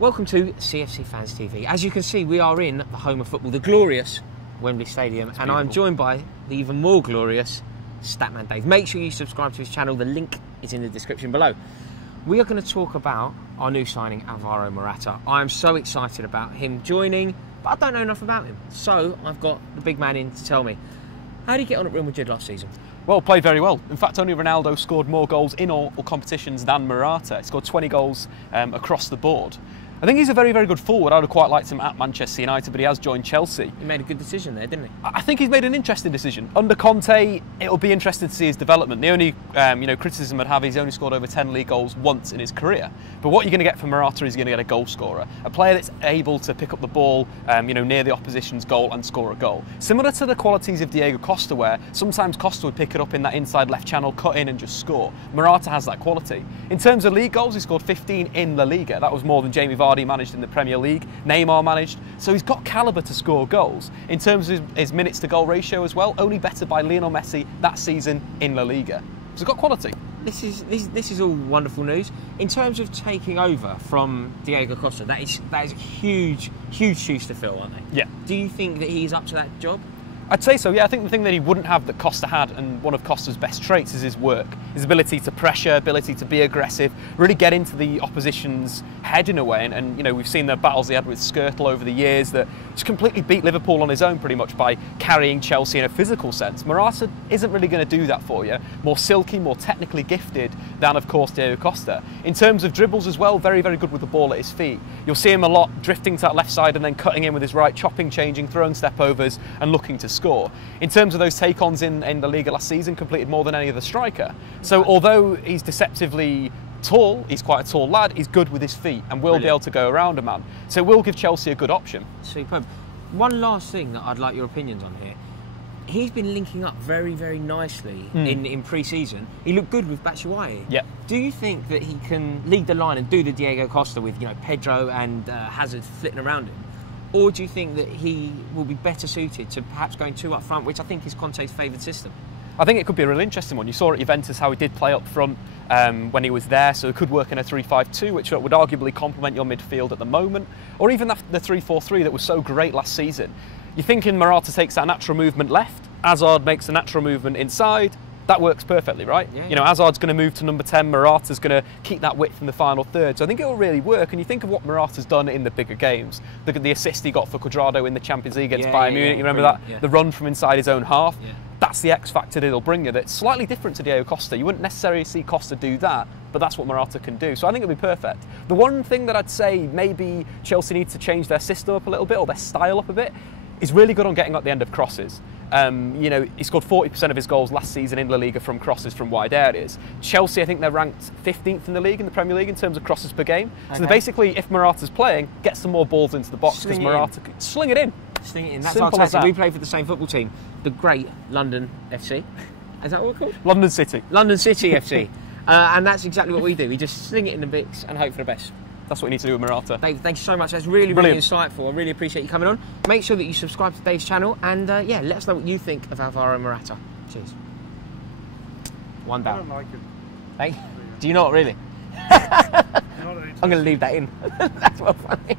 Welcome to CFC Fans TV. As you can see, we are in the home of football, the glorious Wembley Stadium, and I'm joined by the even more glorious Statman Dave. Make sure you subscribe to his channel, the link is in the description below. We are going to talk about our new signing, Alvaro Morata. I am so excited about him joining, but I don't know enough about him. So I've got the big man in to tell me. How did he get on at Real Madrid last season? Well, played very well. In fact, only Ronaldo scored more goals in all competitions than Morata. He scored 20 goals across the board. I think he's a very, very good forward. I would have quite liked him at Manchester United, but he has joined Chelsea. He made a good decision there, didn't he? I think he's made an interesting decision. Under Conte, it'll be interesting to see his development. The only criticism I'd have is he's only scored over 10 league goals once in his career. But what you're going to get from Morata is you're going to get a goal scorer, a player that's able to pick up the ball, near the opposition's goal and score a goal. Similar to the qualities of Diego Costa, where sometimes Costa would pick it up in that inside left channel, cut in and just score. Morata has that quality. In terms of league goals, he scored 15 in La Liga. That was more than Jamie Vardy managed in the Premier League, Neymar managed, so he's got calibre to score goals. In terms of his minutes to goal ratio as well, only better by Lionel Messi that season in La Liga. So he's got quality. This is all wonderful news. In terms of taking over from Diego Costa, that is huge shoes to fill, aren't they? Yeah. Do you think that he's up to that job? I'd say so, yeah. I think the thing that he wouldn't have that Costa had, and one of Costa's best traits, is his work. His ability to pressure, ability to be aggressive, really get into the opposition's head in a way. And we've seen the battles he had with Skrtel over the years that just completely beat Liverpool on his own pretty much by carrying Chelsea in a physical sense. Morata isn't really going to do that for you. More silky, more technically gifted than, of course, Diego Costa. In terms of dribbles as well, very, very good with the ball at his feet. You'll see him a lot drifting to that left side and then cutting in with his right, chopping, changing, throwing step-overs and looking to score. In terms of those take-ons in the Liga last season, completed more than any other striker. So although he's deceptively tall, he's quite a tall lad, he's good with his feet and will be able to go around a man. So it will give Chelsea a good option. Superb. One last thing that I'd like your opinions on here. He's been linking up very, very nicely in pre-season. He looked good with Batshuayi. Yeah. Do you think that he can lead the line and do the Diego Costa with Pedro and Hazard flitting around him? Or do you think that he will be better suited to perhaps going two up front, which I think is Conte's favoured system? I think it could be a really interesting one. You saw at Juventus how he did play up front when he was there, so it could work in a 3-5-2, which would arguably complement your midfield at the moment, or even the 3-4-3 that was so great last season. You're thinking Morata takes that natural movement left, Hazard makes a natural movement inside. That works perfectly, right? Yeah. Hazard's going to move to number 10, Morata's going to keep that width in the final third. So I think it will really work. And you think of what Morata's done in the bigger games. Look at the assist he got for Cuadrado in the Champions League against Bayern Munich. You remember that? Yeah. The run from inside his own half. Yeah. That's the X factor that it'll bring you. That's slightly different to Diego Costa. You wouldn't necessarily see Costa do that, but that's what Morata can do. So I think it'll be perfect. The one thing that I'd say maybe Chelsea need to change their system up a little bit, or their style up a bit, is really good on getting at the end of crosses. He scored 40% of his goals last season in La Liga from crosses from wide areas. Chelsea, I think they're ranked 15th in the league, in the Premier League, in terms of crosses per game. Okay. So basically, if Morata's playing, get some more balls into the box, because Morata can sling it in. Sling it in. That's our tactic. We play for the same football team, the great London FC. Is that what we're called? London City. London City FC. And that's exactly what we do. We just sling it in the mix and hope for the best. That's what we need to do with Morata. Dave, thank you so much. That's really, really insightful. I really appreciate you coming on. Make sure that you subscribe to Dave's channel and, let us know what you think of Alvaro Morata. Cheers. One down. I don't like him. Hey? Do you not really? I'm going to leave that in. That's well funny.